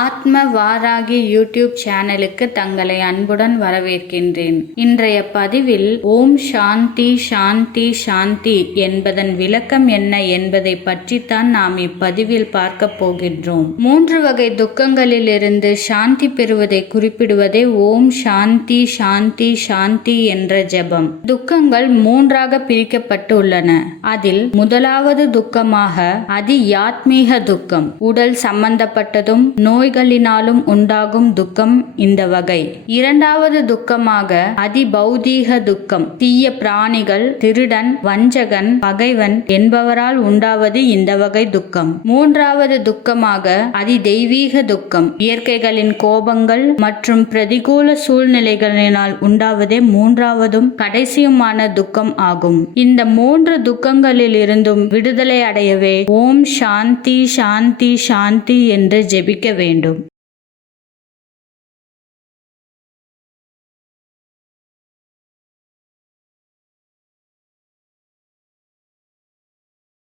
ஆத்ம வாராகி யூடியூப் சேனலுக்கு தங்களை அன்புடன் வரவேற்கின்றேன். இன்றைய பதிவில் ஓம் சாந்தி சாந்தி சாந்தி என்பதன் விளக்கம் என்ன என்பதை பற்றித்தான் நாம் இப்பதிவில் பார்க்க போகின்றோம். 3 வகை துக்கங்களிலிருந்து சாந்தி பெறுவதை குறிப்பிடுவதே ஓம் சாந்தி சாந்தி சாந்தி என்ற ஜெபம். துக்கங்கள் 3ஆக பிரிக்கப்பட்டுள்ளன. அதில் முதலாவது துக்கமாக அதியாத்மீக துக்கம், உடல் சம்பந்தப்பட்டதும் நோய்களினாலும் உண்டாகும் துக்கம் இந்த வகை. இரண்டாவது துக்கமாக அதிபௌதீக துக்கம், தீய பிராணிகள், திருடன், வஞ்சகன், பகைவன் என்பவரால் உண்டாவது இந்த வகை துக்கம். மூன்றாவது துக்கமாக அதிதெய்வீக துக்கம், இயற்கைகளின் கோபங்கள் மற்றும் பிரதிகூல சூழ்நிலைகளினால் உண்டாவதே மூன்றாவதும் கடைசியுமான துக்கம் ஆகும். இந்த 3 துக்கங்களில் இருந்தும் விடுதலை அடையவே ஓம் சாந்தி சாந்தி சாந்தி என்று ஜெபிக்க வேண்டும்.